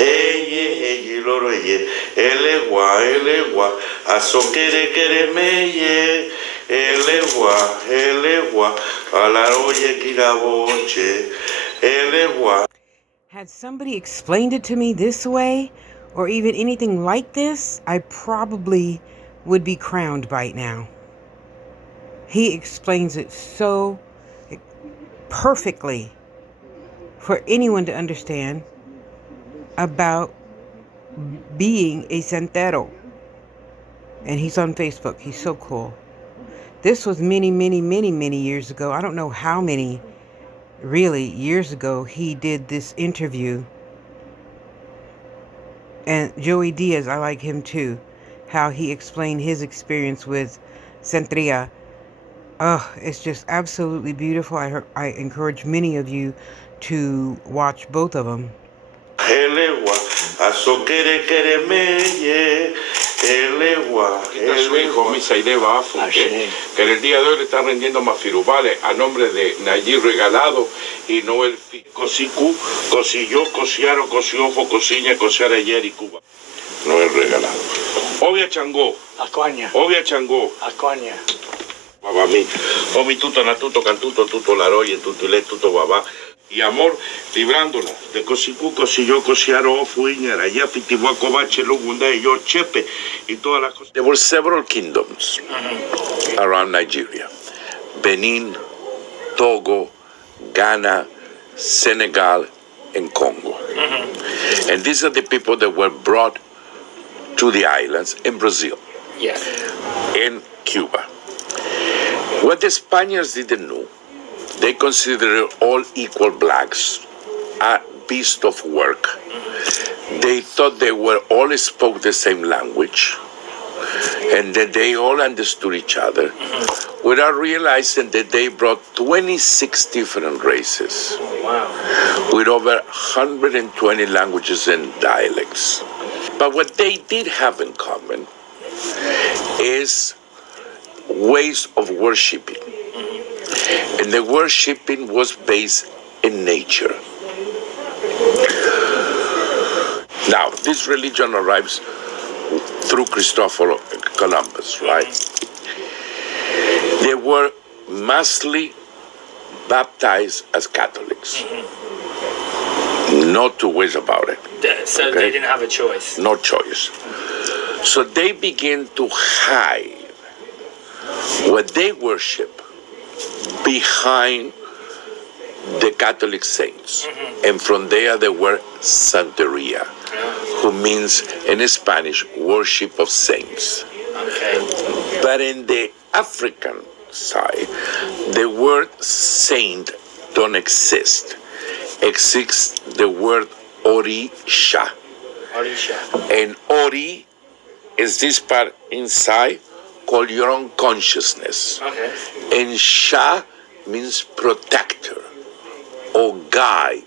Hey, loro ye, elegua, azokere kere meye, elegua, alaroye kiraboche, elegua. Had somebody explained it to me this way, or even anything like this, I probably would be crowned by now. He explains it so perfectly for anyone to understand about being a santero. And he's on Facebook. He's so cool. This was many years ago. I don't know how many really years ago he did this interview. And Joey Diaz, I like him too. How he explained his experience with Centria. Oh, it's just absolutely beautiful. I encourage many of you to watch both of them. Elegua, azokere kere meye, elegua. Su hijo Misaide Baba Funke, que en el día de hoy le está rendiendo mafirubales a nombre de Nayib Regalado y Noel Cosicú, cosilló, cosiaro, cosiofo, cosiña, cosiara ayer y Cuba. Noel Regalado. Obvia Changó. Acuaña. Obvia Changó. Acuaña. Baba mi. Omi tuto natuto cantuto tuto laroye tutule tuto baba. Y amor, librándola de cosicú, cosilló, cosiaro, fuiñara, ya fitibua, cobache, lugunda, y yo, chepe, y todas las cosas. There were several kingdoms around Nigeria. Benin, Togo, Ghana, Senegal, and Congo. And these are the people that were brought to the islands in Brazil, in Cuba. What the Spaniards didn't know, they considered all equal blacks a beast of work. They thought they were all spoke the same language and that they all understood each other without realizing that they brought 26 different races with over 120 languages and dialects. But what they did have in common is ways of worshiping. And the worshiping was based in nature. Now, this religion arrives through Christopher Columbus, right? They were mostly baptized as Catholics. No two ways about it. So they didn't have a choice. No choice. So they began to hide what they worship behind the Catholic saints. And from there they were Santeria, who means in Spanish, worship of saints. But in the African side, the word saint don't exist. Exists the word Orisha. And Ori is this part inside called your own consciousness. And Sha means protector or guide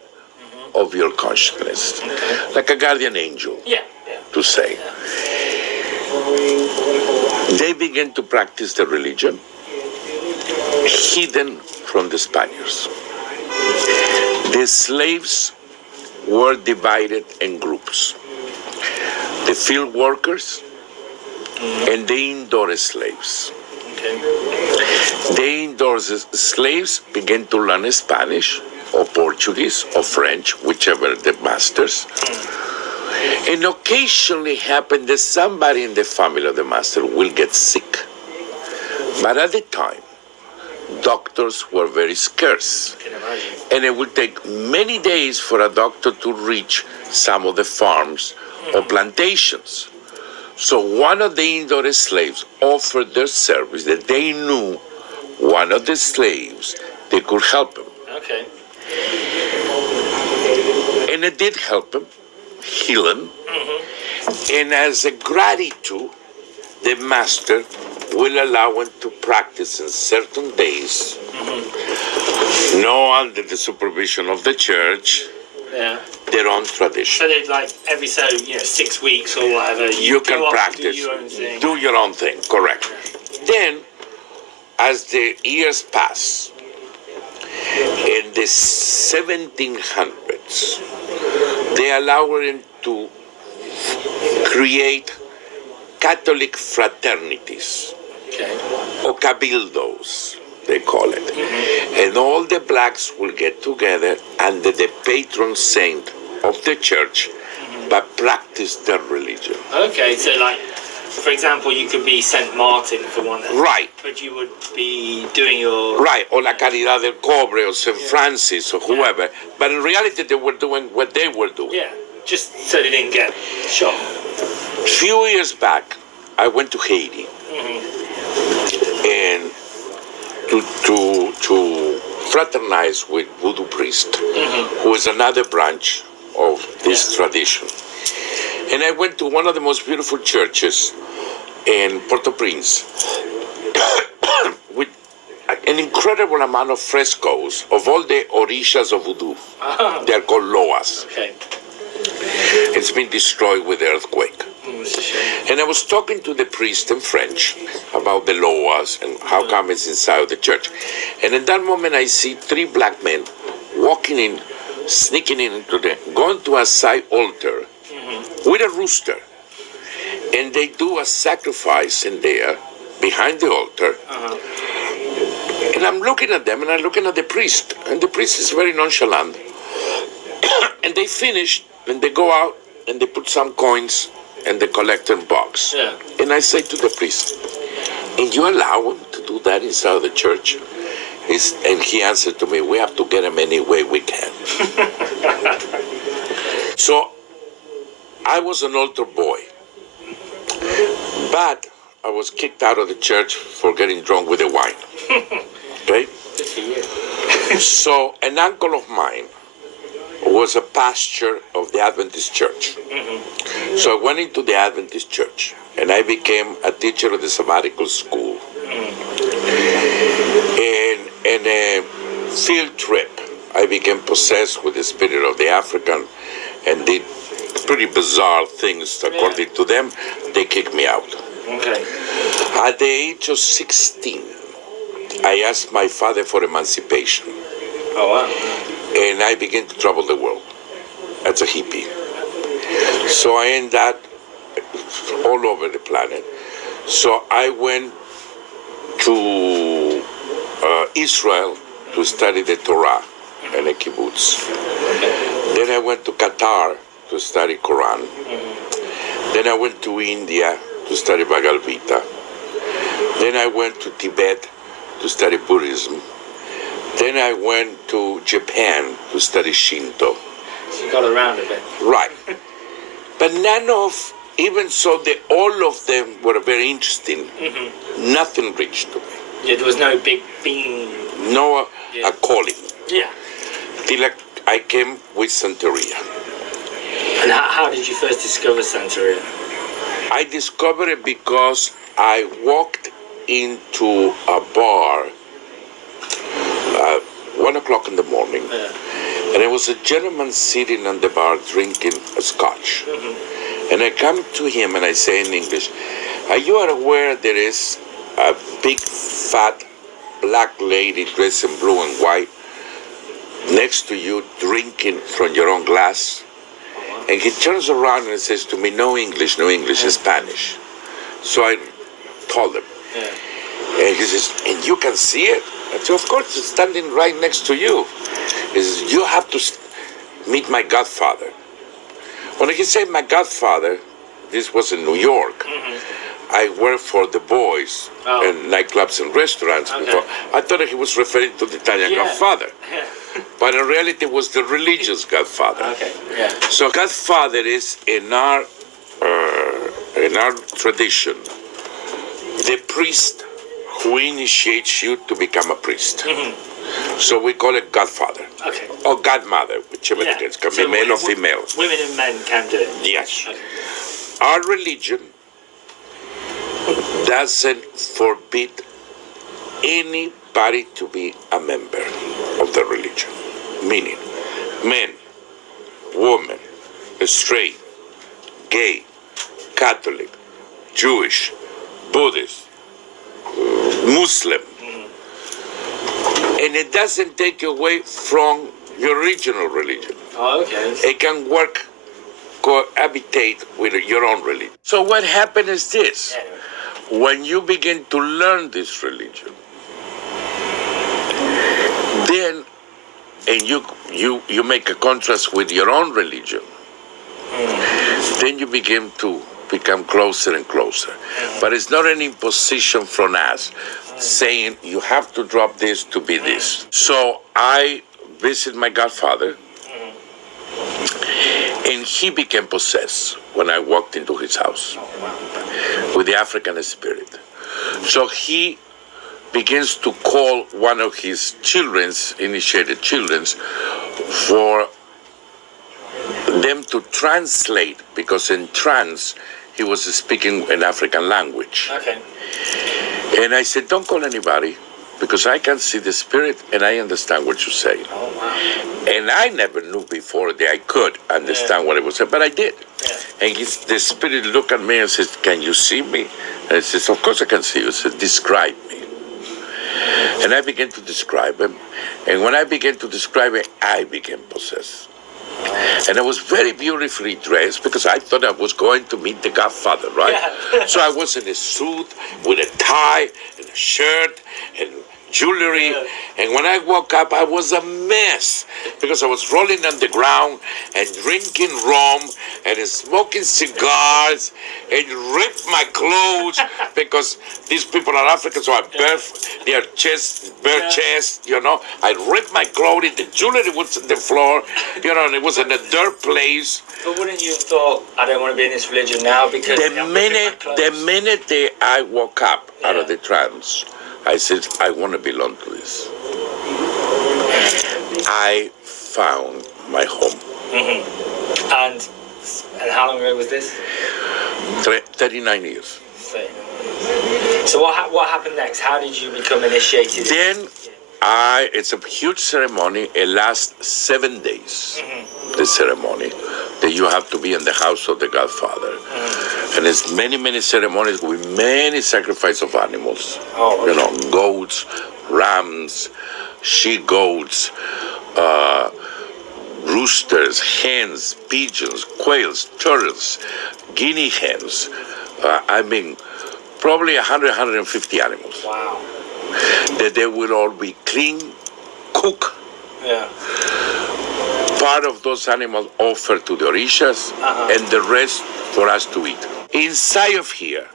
of your consciousness. Like a guardian angel, to say. They began to practice the religion hidden from the Spaniards. The slaves were divided in groups. The field workers and the indoor slaves. The indoor slaves began to learn Spanish or Portuguese or French, whichever the masters. And occasionally happened that somebody in the family of the master will get sick. But at the time, doctors were very scarce. And it would take many days for a doctor to reach some of the farms or plantations. So one of the indoor slaves offered their service that they knew one of the slaves, they could help him. And it did help him, heal him. And as a gratitude, the master will allow him to practice in certain days, no under the supervision of the church, their own tradition. So they'd like every 6 weeks or whatever. You can practice, do your own thing, correct. Then, as the years pass, in the 1700s, they allow him to create Catholic fraternities, Okay. or cabildos, they call it. And all the blacks will get together under the patron saint of the church, but practice their religion. Okay, so like, for example, you could be Saint Martin for one, Right. but you would be doing your Right, or La Caridad del Cobre, or St. Francis, or whoever. But in reality, they were doing what they were doing. yeah, just so they didn't get shot. A few years back, I went to Haiti, and to fraternize with voodoo priest, who is another branch of this tradition. And I went to one of the most beautiful churches in Port-au-Prince with an incredible amount of frescoes of all the orishas of voodoo. They are called loas. Okay. It's been destroyed with the earthquake. It's a shame. And I was talking to the priest in French about the loas and how come it's inside of the church. And in that moment, I see 3 black men walking in, sneaking going to a side altar with a rooster. And they do a sacrifice in there, behind the altar. And I'm looking at them, and I'm looking at the priest. And the priest is very nonchalant. And they finish, and they go out, and they put some coins in the collector box. Yeah. And I say to the priest, and you allow him to do that inside of the church? And he answered to me, we have to get him any way we can. So I was an altar boy, but I was kicked out of the church for getting drunk with the wine. Okay? Good for you. So an uncle of mine was a pastor of the Adventist church. So I went into the Adventist church, and I became a teacher of the sabbatical school. And in a field trip, I became possessed with the spirit of the African and did pretty bizarre things according to them. They kicked me out. Okay. At the age of 16, I asked my father for emancipation, Oh wow. and I began to travel the world as a hippie. So I ended up all over the planet. So I went to Israel to study the Torah and the kibbutz. Then I went to Qatar to study Quran. Then I went to India to study Bhagavad Gita. Then I went to Tibet to study Buddhism. Then I went to Japan to study Shinto. So you got around a bit. Right. But none of, even so, all of them were very interesting. Nothing reached to me. Yeah, there was no big being. No Yeah. a calling. Yeah. Till I came with Santeria. And how did you first discover Santeria? I discovered it because I walked into a bar 1 o'clock in the morning, Yeah. and there was a gentleman sitting on the bar drinking a scotch. And I come to him and I say in English, are you aware there is a big fat black lady dressed in blue and white next to you drinking from your own glass? And he turns around and says to me, no English, Spanish. So I told him. Yeah. And he says, and you can see it? I said, of course, it's standing right next to you. He says, you have to meet my godfather. When he said my godfather, this was in New York. I worked for the boys in nightclubs and restaurants before. I thought he was referring to the Italian godfather. Yeah. But in reality, it was the religious godfather. Okay. Yeah. So godfather is in our tradition, the priest who initiates you to become a priest. So we call it godfather. Okay. Or godmother, whichever it is. Can be male or female. Women and men can do it. Yes. Okay. Our religion doesn't forbid anybody to be a member of the religion. Meaning, men, women, straight, gay, Catholic, Jewish, Buddhist, Muslim. And it doesn't take you away from your original religion. Oh, okay. It can work cohabitate with your own religion. So what happened is this. When you begin to learn this religion, then, and you make a contrast with your own religion, then you begin to become closer and closer. But it's not an imposition from us saying you have to drop this to be this. So I visited my godfather, and he became possessed when I walked into his house with the African spirit. So he begins to call one of his initiated children, for them to translate, because in trance he was speaking an African language. Okay. And I said, don't call anybody, because I can see the spirit and I understand what you're saying. Oh, wow. And I never knew before that I could understand what it was saying, but I did. Yeah. And the spirit looked at me and says, can you see me? And I says, of course I can see you. He said, describe me. And I began to describe him. And when I began to describe him, I became possessed. And I was very beautifully dressed, because I thought I was going to meet the Godfather, right? Yeah. So I was in a suit with a tie and a shirt and jewelry. Yeah. And when I woke up, I was a mess, because I was rolling on the ground and drinking rum and smoking cigars and ripped my clothes, because these people are Africans, so I their bare chest, you know. I ripped my clothing, the jewelry was on the floor, you know, and it was in a dirt place. But wouldn't you have thought, I don't want to be in this religion now because The minute that I woke up out of the trance, I said, I want to belong to this. I found my home. And how long ago was this? 39 years. So what happened next? How did you become initiated? Then it's a huge ceremony. It lasts 7 days, the ceremony, that you have to be in the house of the Godfather. And it's many ceremonies with many sacrifice of animals. Oh, okay. You know, goats, rams, she-goats, roosters, hens, pigeons, quails, turtles, guinea hens. Probably 150 animals. Wow. That they will all be clean, cooked. Yeah. Part of those animals offered to the Orishas, and the rest for us to eat. Inside of here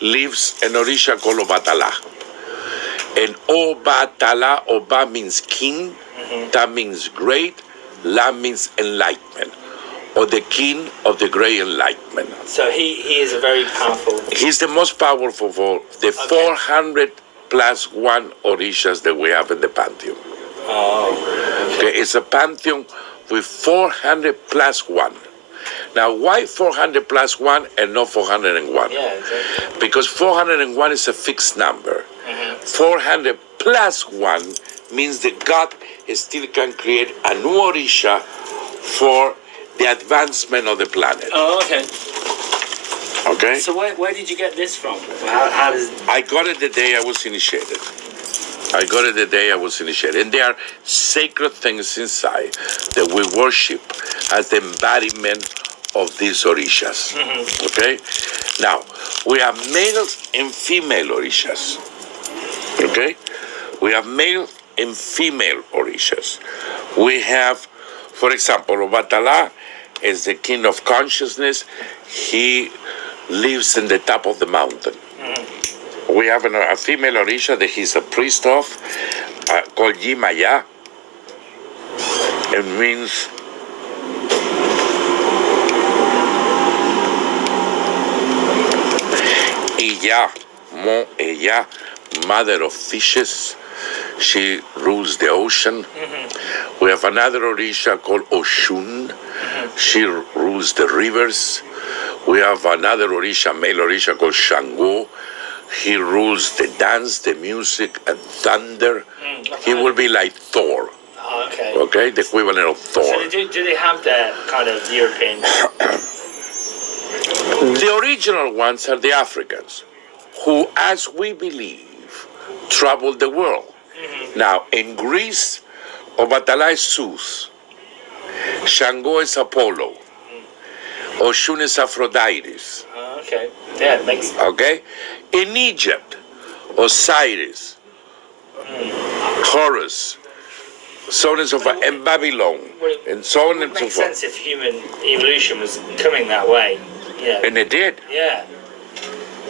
lives an Orisha called Obatala. And Obatala, Oba means king, Ta means great, La means enlightenment, or the king of the great enlightenment. So he is a very powerful... He's the most powerful of all the 400 plus one Orishas that we have in the pantheon. Oh. Okay, it's a pantheon with 400 plus one. Now, why 400 plus one and not 401? Yeah, exactly. Because 401 is a fixed number. 400 plus one means that God still can create a new Orisha for the advancement of the planet. Oh, okay. Okay? So where did you get this from? How does... I got it the day I was initiated. And there are sacred things inside that we worship as the embodiment of these Orishas. Okay? Now, we have male and female Orishas. Okay? We have male and female Orishas. We have, for example, Obatala is the king of consciousness. He lives in the top of the mountain. We have a female Orisha that he's a priest of, called Yimaya. It means ella, mother of fishes. She rules the ocean. We have another Orisha called Oshun. She rules the rivers. We have another Orisha, male Orisha called Shango. He rules the dance, the music, and thunder. He will be like Thor. Oh, okay. Okay, the equivalent of Thor. So do they have the kind of European... The original ones are the Africans, who, as we believe, traveled the world. Now, in Greece, Obatala is Zeus. Shango is Apollo. Oshun is Aphrodite. Okay. Yeah, it makes. Okay? In Egypt, Osiris, Horus, so on and so forth, and Babylon, and so on It and so makes forth. sense if human evolution was coming that way. Yeah. And they did. Yeah.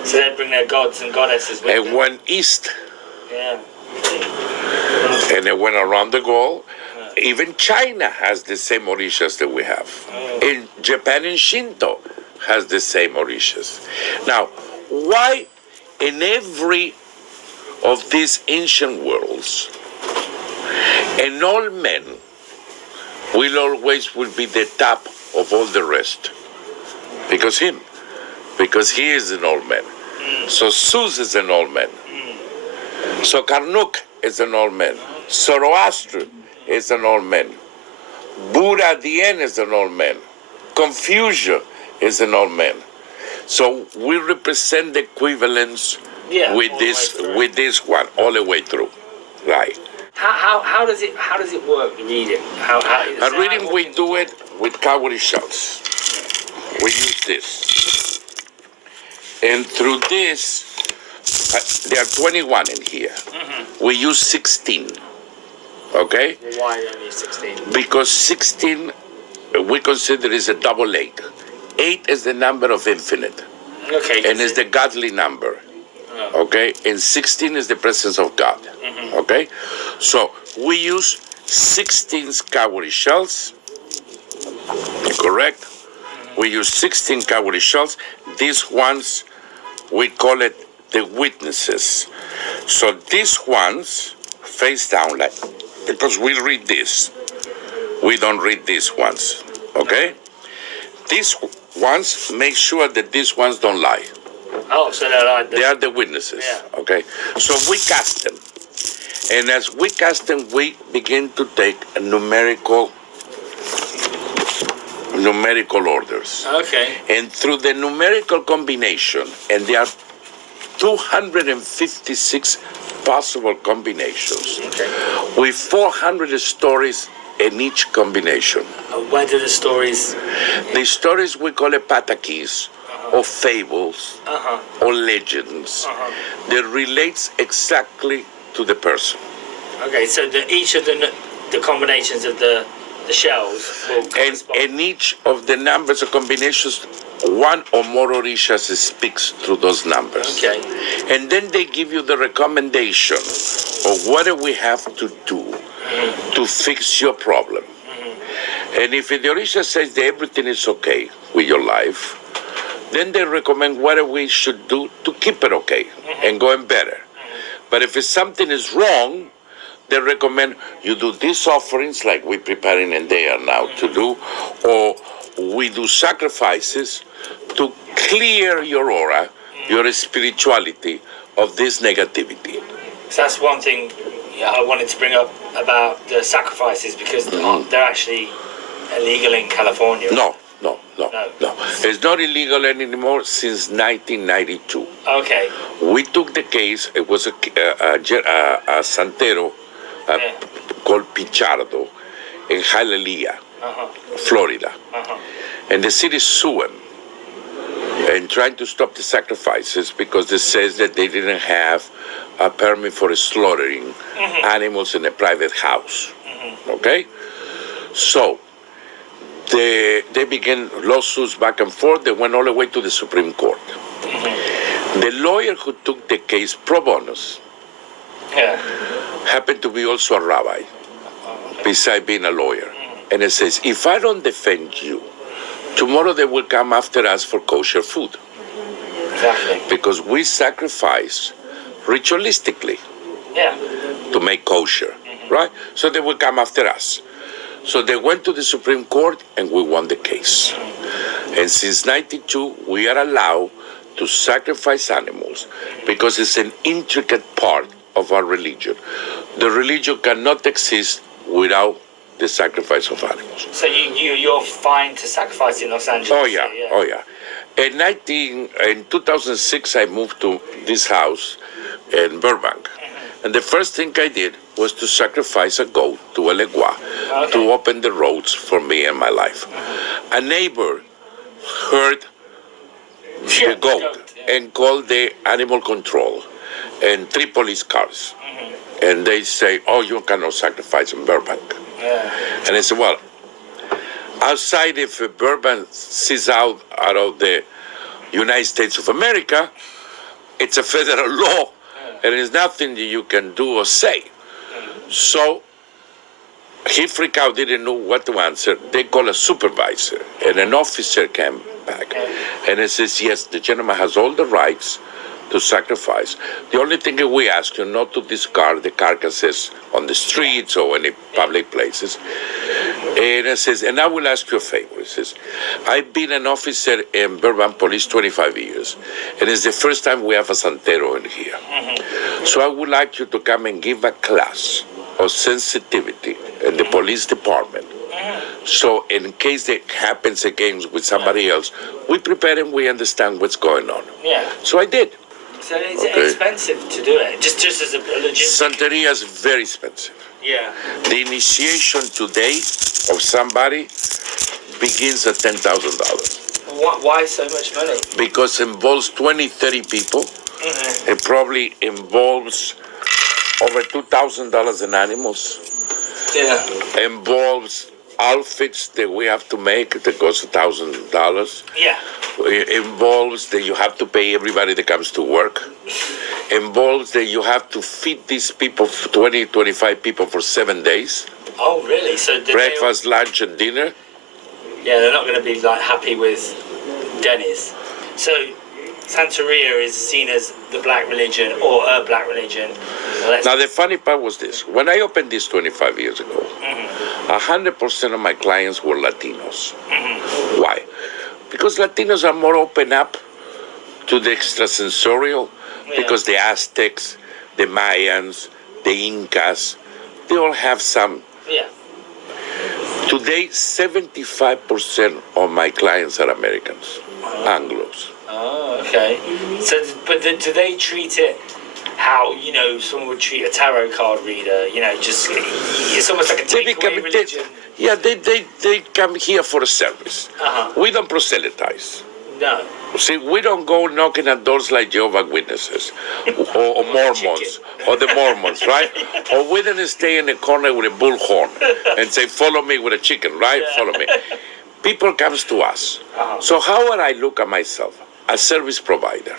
So they'd bring their gods and goddesses with And them. went east, Yeah. and they went around the world. Even China has the same orishas that we have. In Japan and Shinto has the same orishas. Now, why in every of these ancient worlds, and all men will always will be the top of all the rest? Because he is an old man. So Zeus is an old man. So Karnak is an old man. Zoroaster is an old man. Buddha at the end is an old man. Confucius is an old man. So we represent the equivalence with this one all the way through, right? How does it work? The reading. A reading we do it with cowrie shells. We use this, and through this, there are 21 in here. We use 16. Okay? Why only 16? Because 16 we consider is a double 8. 8 is the number of infinite. Okay. And it's the godly number. Okay? And 16 is the presence of God. Okay? So we use 16 cowrie shells. Correct? We use 16 cowrie shells. These ones, we call it the witnesses. So these ones face down like, because we read this. We don't read these ones. Okay? These ones, make sure that these ones don't lie. Oh, so they're like They are the witnesses. Yeah. Okay? So we cast them. And as we cast them, we begin to take a numerical orders. Okay. And through the numerical combination, and there are 256 possible combinations, with 400 stories in each combination. Where do the stories? The stories we call it patakis, or fables, or legends, that relates exactly to the person. Okay, so each of the combinations of the shells will correspond. And each of the numbers or combinations, one or more orishas speaks through those numbers. Okay. And then they give you the recommendation of what do we have to do to fix your problem. And if the orisha says that everything is okay with your life, then they recommend what we should do to keep it okay and going better. But if something is wrong, they recommend you do these offerings like we're preparing and they are now to do, or we do sacrifices to clear your aura, your spirituality of this negativity. So that's one thing I wanted to bring up about the sacrifices, because they're actually illegal in California. No. It's not illegal anymore since 1992. Okay. We took the case. It was a santero called Pichardo in Hialeah, Florida. And the city sued him and trying to stop the sacrifices because it says that they didn't have a permit for slaughtering animals in a private house. Okay? So they began lawsuits back and forth. They went all the way to the Supreme Court. The lawyer who took the case pro bonus happened to be also a rabbi, besides being a lawyer. And it says, if I don't defend you, tomorrow they will come after us for kosher food. Exactly. Because we sacrifice ritualistically to make kosher, right? So they will come after us. So they went to the Supreme Court and we won the case. And since 92, we are allowed to sacrifice animals because it's an intricate part of our religion. The religion cannot exist without the sacrifice of animals. So you're fine to sacrifice in Los Angeles? Oh yeah. In 2006, I moved to this house in Burbank. And the first thing I did was to sacrifice a goat to a legua to open the roads for me and my life. A neighbor herd Yeah, the goat yeah. and call the animal control and 3 police cars. And they say, oh, you cannot sacrifice in Burbank. Yeah. And I said, well, outside if Burbank sees out of the United States of America, it's a federal law, and there's nothing that you can do or say. So he freaked out, didn't know what to answer. They call a supervisor, and an officer came back. And he says, yes, the gentleman has all the rights to sacrifice. The only thing that we ask you not to discard the carcasses on the streets or any public places. And it says, and I will ask you a favor. He says, I've been an officer in Burbank Police 25 years, and it's the first time we have a santero in here. So I would like you to come and give a class of sensitivity in the police department. So in case it happens again with somebody else, we prepare and we understand what's going on. Yeah. So I did. So it's expensive to do it, just as a logistic. Santeria is very expensive. Yeah. The initiation today of somebody begins at $10,000 Why so much money? because it involves 20, 30 people. It probably involves over $2,000 in animals. Yeah. Involves outfits that we have to make that cost $1,000. Yeah. It involves that you have to pay everybody that comes to work. Involves that you have to feed these people, 20, 25 people for 7 days. Oh, really? So Breakfast, lunch, and dinner. Yeah, they're not going to be like happy with Denny's. So Santeria is seen as the black religion or a black religion. Now, the funny part was this. When I opened this 25 years ago, 100% of my clients were Latinos. Why? Because Latinos are more open up to the extrasensorial, because the Aztecs, the Mayans, the Incas, they all have some. Yeah. Today, 75% of my clients are Americans, Anglos. Oh, okay. So, but do they treat it how, someone would treat a tarot card reader? Just, it's almost like a takeaway religion. They come here for a service. We don't proselytize. No. See, we don't go knocking at doors like Jehovah's Witnesses or Mormons or the Mormons, right? Or we didn't stay in a corner with a bullhorn and say, follow me with a chicken, right? Yeah. Follow me. People comes to us. So how would I look at myself? A service provider,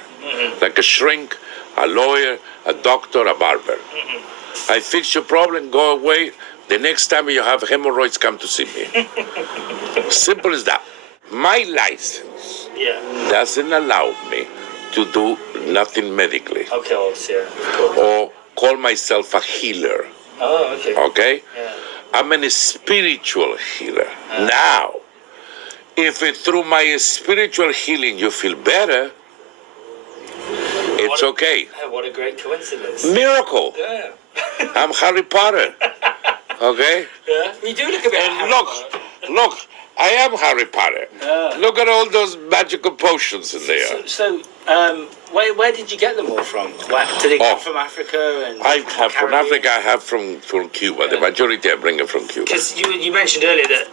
like a shrink, a lawyer, a doctor, a barber. I fix your problem, go away. The next time you have hemorrhoids, come to see me. Simple as that. My license doesn't allow me to do nothing medically. Okay, Or call myself a healer. Oh, okay. Okay? Yeah. I'm a spiritual healer. Now, if through my spiritual healing you feel better, it's okay. What a great coincidence. Miracle. Yeah. I'm Harry Potter. Okay? Yeah. You do look a bit And look, I am Harry Potter. Look at all those magical potions in there. So, where did you get them all from? Did they come from Africa? And I have from Caribbean? Africa, I have from Cuba. The majority I bring it from Cuba. Because you mentioned earlier that,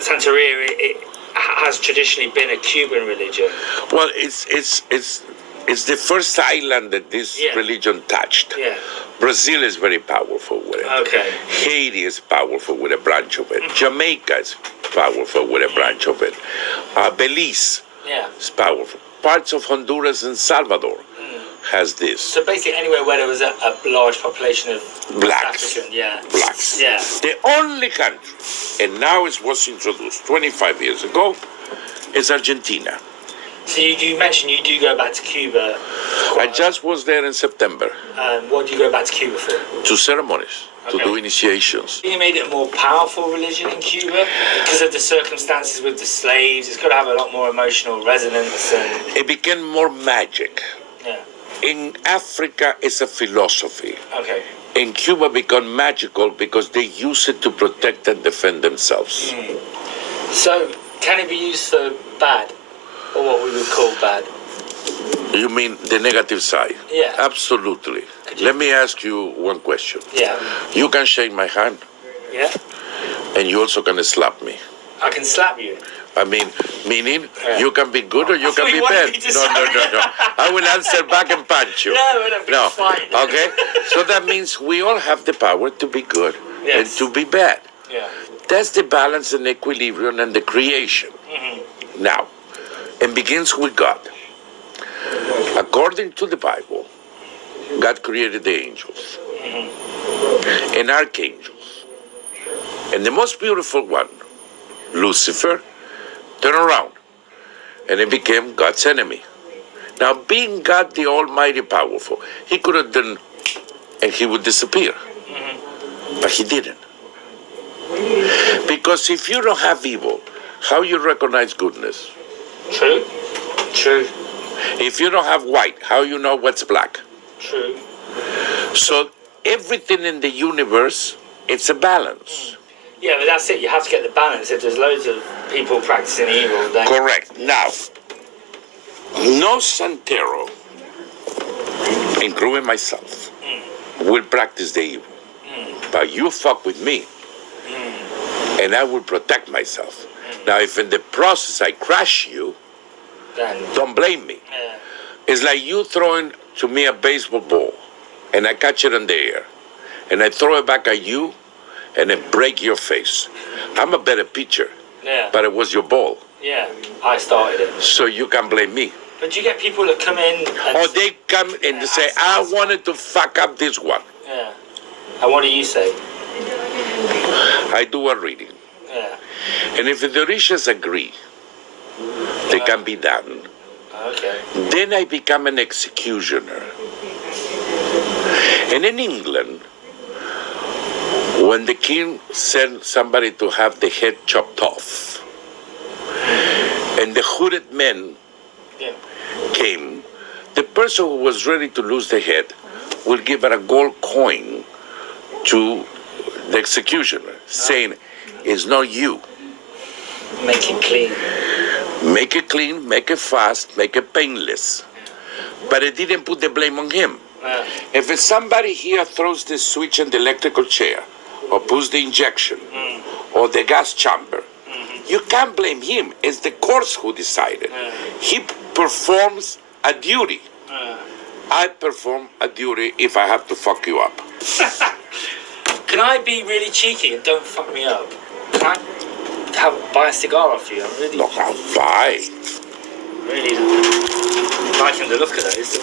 Santeria it has traditionally been a Cuban religion. Well, it's the first island that this religion touched. Yeah. Brazil is very powerful with it. Okay. Haiti is powerful with a branch of it. Jamaica is powerful with a branch of it. Belize is powerful. Parts of Honduras and Salvador has this. So basically anywhere where there was a large population of Blacks. African, Blacks. Yeah. The only country, and now it was introduced 25 years ago, is Argentina. So you mentioned you do go back to Cuba. I just was there in September. What do you go back to Cuba for? To ceremonies, to do initiations. You made it a more powerful religion in Cuba because of the circumstances with the slaves. It's got to have a lot more emotional resonance. It became more magic. Yeah. In Africa, it's a philosophy. Okay. In Cuba, become magical because they use it to protect and defend themselves. So, can it be used for bad? Or what we would call bad? You mean the negative side? Yeah. Absolutely. Let me ask you one question. Yeah. You can shake my hand, Yeah? and you also can slap me. I can slap you. I mean, meaning you can be good or you can thought be you wanted bad. me to No. I will answer back and punch you. No. Fine. Okay? So that means we all have the power to be good and Yes. to be bad. Yeah. That's the balance and equilibrium and the creation. Now, it begins with God. According to the Bible, God created the angels and archangels. And the most beautiful one, Lucifer, turned around and he became God's enemy. Now, being God the Almighty Powerful, he could have done and he would disappear. But he didn't. Because if you don't have evil, how you recognize goodness? True. If you don't have white, how you know what's black? True. So everything in the universe, it's a balance. Yeah, but that's it. You have to get the balance. If there's loads of people practicing evil, then... Correct. Now, no Santero, including myself, will practice the evil. But you fuck with me, and I will protect myself. Now, if in the process I crash you, Then... don't blame me. Yeah. It's like you throwing to me a baseball ball, and I catch it in the air, and I throw it back at you, and then break your face. I'm a better pitcher, Yeah. but it was your ball, Yeah. I started it. so you can blame me. But do you get people that come in and... Or they come and they say, I wanted to fuck up this one. Yeah. And what do you say? I do a reading. Yeah. And if the Orishas agree, they can be done. Okay. Then I become an executioner. And in England, when the king sent somebody to have the head chopped off, and the hooded men Yeah. came, the person who was ready to lose the head will give a gold coin to the executioner, saying, it's not you. Make it clean. Make it clean, make it fast, make it painless. But it didn't put the blame on him. Yeah. If it's somebody here throws the switch in the electrical chair, or puts the injection, or the gas chamber, you can't blame him. It's the courts who decided. He performs a duty. I perform a duty if I have to fuck you up. Can I be really cheeky and don't fuck me up? Can I buy a cigar off you? I'm really, No, why? really liking the look of those.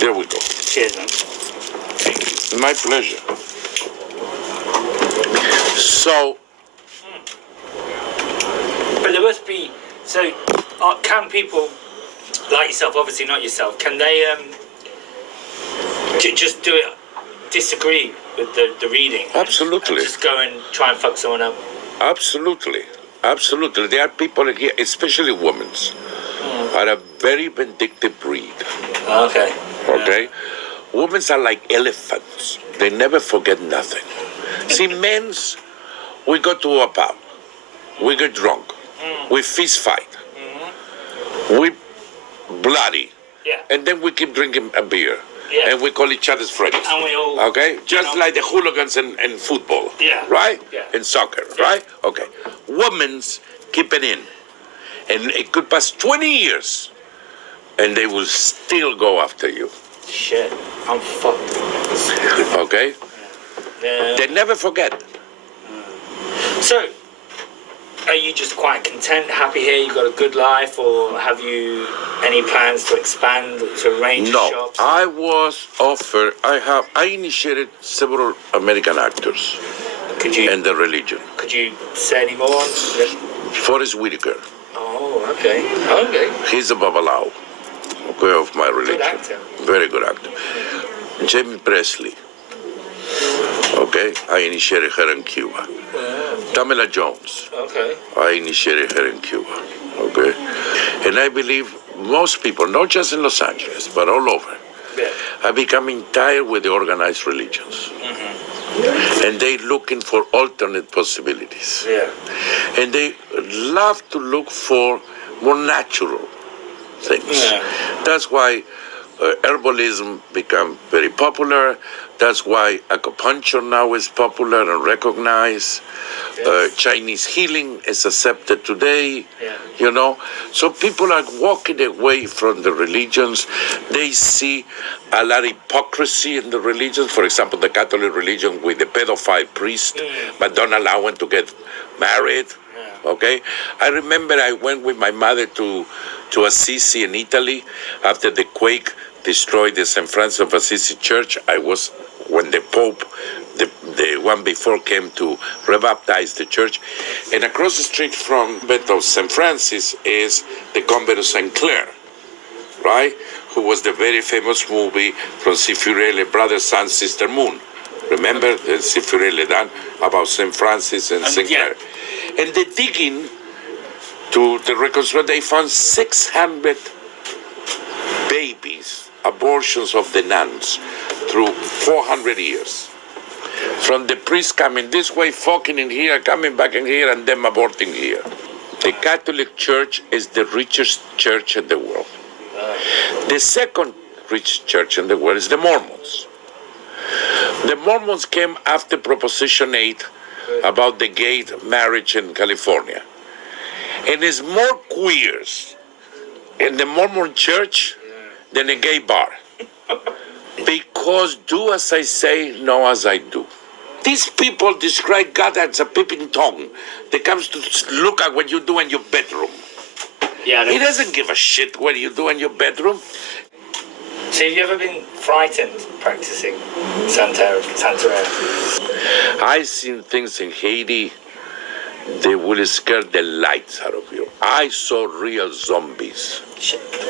There we go. Cheers, man. My pleasure. So, But there must be... So, can people like yourself, obviously not yourself, can they just do it, disagree with the reading? Absolutely. And just go and try and fuck someone up? absolutely. There are people here, especially women, are a very vindictive breed. Okay. Okay? Women are like elephants. They never forget nothing. See, men's, we go to a pub. We get drunk. We fist fight. We bloody. Yeah. And then we keep drinking a beer. Yeah. And we call each other's friends. And we all... Okay? Just like the hooligans in football. Yeah. Right? Yeah. In soccer. Yeah. Right? Okay. Women's keep it in. And it could pass 20 years. And they will still go after you. Shit. I'm fucked. Okay? Yeah. They never forget. So, are you just quite content, happy here, you got a good life, or have you any plans to expand, to arrange No, shops? I was offered, I initiated several American actors Could you in the religion. could you say any more on it? Forrest Whitaker, Oh, okay. Okay. he's a babalao, okay, of my religion. actor. Very good actor. Jamie Presley, okay, I initiated her in Cuba. Tamela Jones, Okay. I initiated her in Cuba, okay? And I believe most people, not just in Los Angeles, but all over, Yeah. are becoming tired with the organized religions. And they looking for alternate possibilities. Yeah. And they love to look for more natural things. Yeah. That's why herbalism become very popular. That's why acupuncture now is popular and recognized. Chinese healing is accepted today. Yeah. So people are walking away from the religions. They see a lot of hypocrisy in the religions. For example, the Catholic religion with the pedophile priest, but don't allow him to get married. Okay, I remember I went with my mother to Assisi in Italy after the quake destroyed the St. Francis of Assisi church. I was when the Pope, the one before, came to rebaptize the church, and across the street from of St. Francis is the convent of St. Clair, right? Who was the very famous movie from Sifurele, Brother, Sun, Sister, Moon. Remember the Sifurele done about St. Francis and St. Clair? And the digging to the reconstruction, they found 600 babies, abortions of the nuns through 400 years. From the priest coming this way, fucking in here, coming back in here, and them aborting here. The Catholic Church is the richest church in the world. The second richest church in the world is the Mormons. The Mormons came after Proposition 8 about the gay marriage in California. And there's more queers in the Mormon church than a gay bar. Because do as I say, know as I do. These people describe God as a peeping Tom that comes to look at what you do in your bedroom. Yeah. He doesn't give a shit what you do in your bedroom. So have you ever been frightened practicing Santeria? I've seen things in Haiti that will scare the lights out of you. I saw real zombies.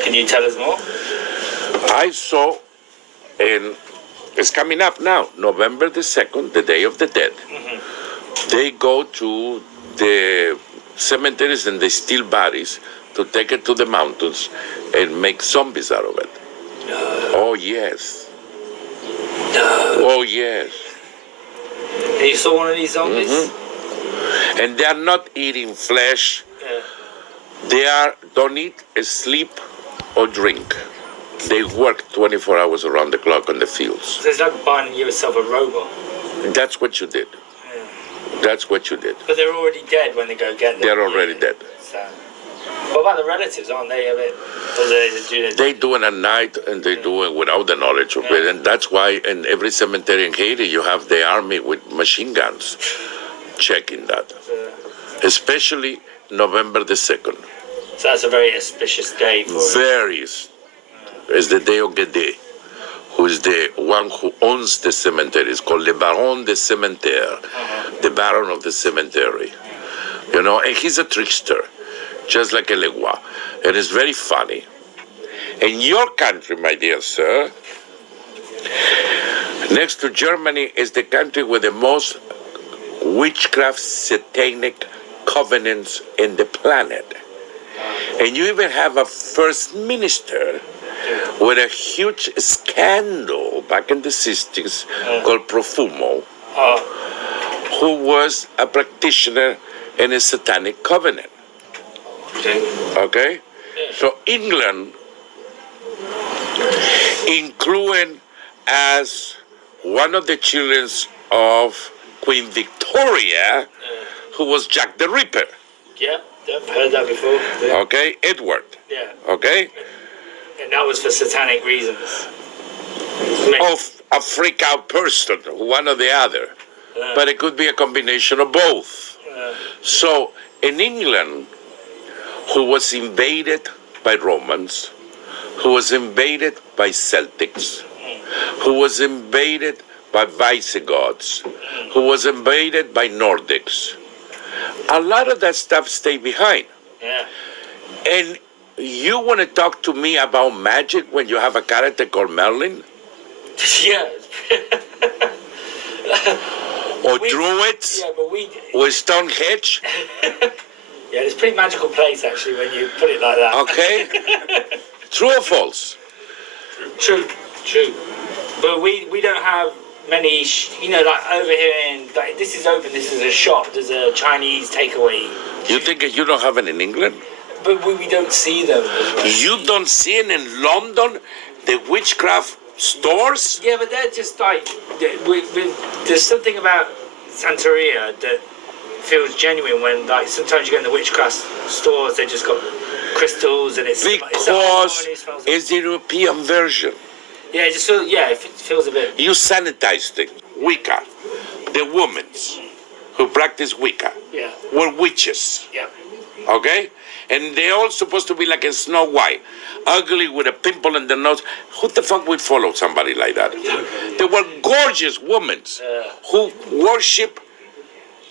Can you tell us more? I saw, and it's coming up now, November the 2nd, the Day of the Dead. They go to the cemeteries and they steal bodies to take it to the mountains and make zombies out of it. Oh, yes. Oh, yes. And you saw one of these zombies? And they are not eating flesh. They don't eat, sleep, or drink. They work 24 hours around the clock on the fields. So it's like buying yourself a robot. That's what you did. That's what you did. But they're already dead when they go get them. They're already dead. So, what about the relatives? Aren't they a bit? They do it at night, and they do it without the knowledge of it. And that's why in every cemetery in Haiti, you have the army with machine guns checking that. Especially November the 2nd. So that's a very auspicious day for it. Very. It's the day of Gede, who is the one who owns the cemetery. It's called Le Baron de Cimetière, the Baron of the Cemetery. And he's a trickster, just like a Legua. And it's very funny. In your country, my dear sir, next to Germany is the country with the most witchcraft satanic covenants in the planet. And you even have a first minister with a huge scandal back in the 60s called Profumo, who was a practitioner in a satanic covenant. Okay? So England, including as one of the children of Queen Victoria, who was Jack the Ripper. Yeah, I've heard that before. Yeah. Okay, Edward. Yeah. Okay? And that was for satanic reasons. Of a freak out person, one or the other. But it could be a combination of both. So in England, who was invaded by Romans, who was invaded by Celtics, who was invaded by Visigoths, who was invaded by Nordics. A lot of that stuff stayed behind. Yeah. And you want to talk to me about magic when you have a character called Merlin? Yeah. Or Druids? Yeah, but we... Or Stonehenge? Yeah, it's a pretty magical place, actually, when you put it like that. Okay. True or false? True. But we don't have many, like over here in, like, this is open, this is a shop, there's a Chinese takeaway. You think you don't have it in England? But we don't see them. You don't see it in London? The witchcraft stores. Yeah, but they're just like there's something about Santeria that feels genuine when, like, sometimes you go in the witchcraft stores, they just got crystals and it's Because it's the European version. yeah, it just feels it feels a bit. You sanitize things. Wicca, the women who practice Wicca were witches. Yeah. Okay? And they're all supposed to be like a Snow White, ugly with a pimple in the nose. Who the fuck would follow somebody like that? They were gorgeous women who worship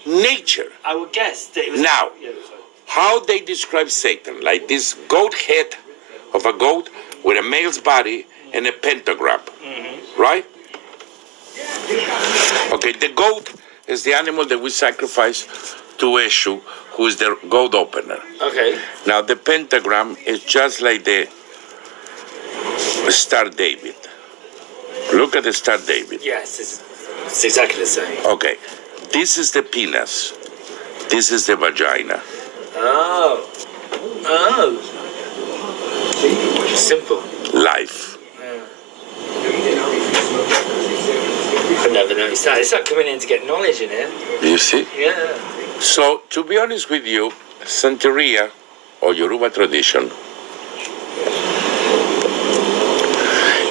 nature. I would guess that it was. Now, how they describe Satan, like this goat head of a goat with a male's body and a pentagram, right? Okay, the goat is the animal that we sacrifice to Eshu, who is the goat opener. Okay. Now, the pentagram is just like the Star David. Look at the Star David. Yes, it's exactly the same. Okay, this is the penis. This is the vagina. Oh. Simple. Life. I never noticed that. It's like coming in to get knowledge in here. You see? Yeah. So, to be honest with you, Santeria, or Yoruba tradition,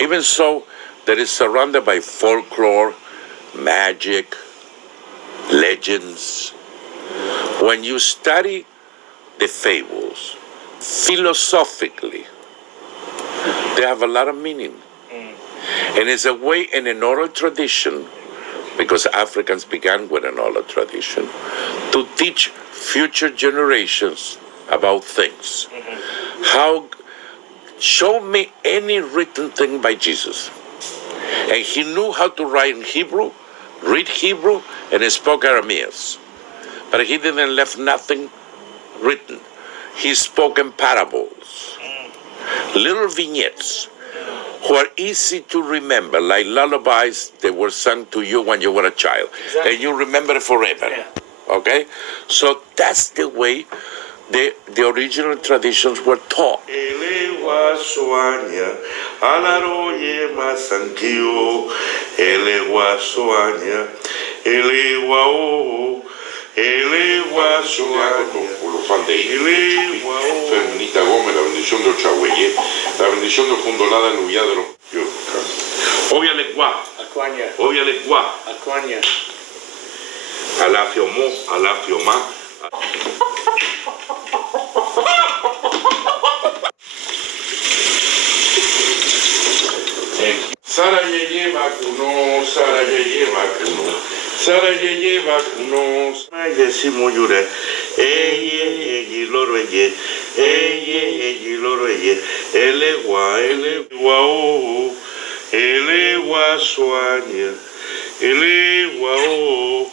even so, that is surrounded by folklore, magic, legends. When you study the fables, philosophically, they have a lot of meaning. And it's a way in an oral tradition, because Africans began with an oral tradition, to teach future generations about things. Show me any written thing by Jesus. And he knew how to write in Hebrew, read Hebrew, and he spoke Aramaic. But he didn't leave nothing written. He spoke in parables, little vignettes, who are easy to remember, like lullabies that were sung to you when you were a child. Exactly. And you remember it forever. Yeah. Okay? So that's the way the original traditions were taught. Elewa soanya, alaroye masankio, elewa soanya, elewa o, elewa soanya, elewa o. Feminita Gómez, la bendición de Ochagüeye, la bendición de Fundolada en Ullá de los... Obvia legua, Aquania. obvia legua, Aquania. alafio ma. Sara yeye vacuno, Sara yeye vacuno, Sara yeye vacuno. Maye simuyure, eye loro eye, eye loro eye, elewa o, elewa soanya, elewa o,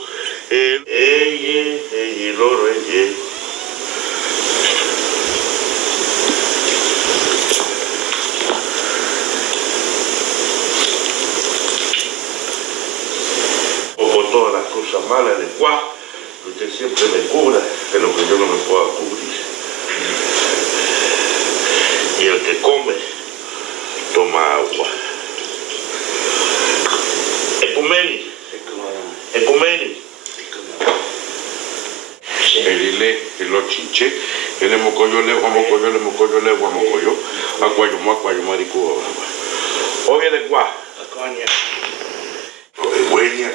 eye loro eye. Todas las cosas malas del cual usted siempre me cubra de lo que yo no me pueda cubrir. Y el que come, toma agua. Ecumeni. Elile, elo chinche, ele mokoyo le guamokoyo, acuayo marico. Obvio de cuá. Aquania. Hueña,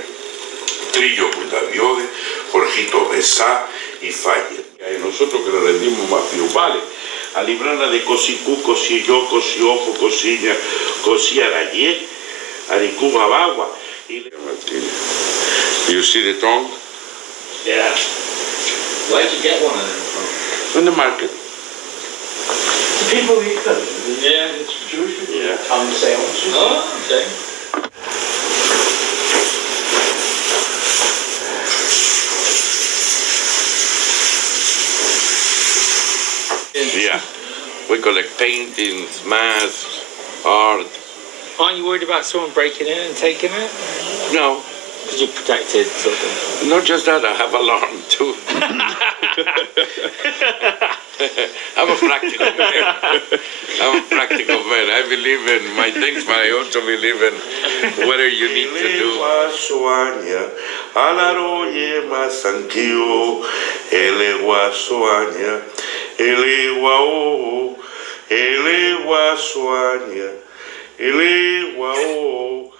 trillo Pundaviode, Jorgito Besá y Falle. Y nosotros que le rendimos más vale, a librarla de cosicú, cosilló, cosiofo, cosilla, cosiarayé, aricuba bagua. You see the tongue? Yeah. Where'd you get one of them from? In the market. People eat them. Yeah, it's Jewish people. Yeah. Tongue sales. Oh, okay. Yeah. We collect paintings, masks, art. Aren't you worried about someone breaking in and taking it? No, Because you're protected, sort of. not just that, I have alarm too. I'm a practical man. I'm a practical man. I believe in my things, but I also believe in whatever you need to do. Soanya, alaroye masankio, elewa soanya, elewa o, elewa soanya, elewa o.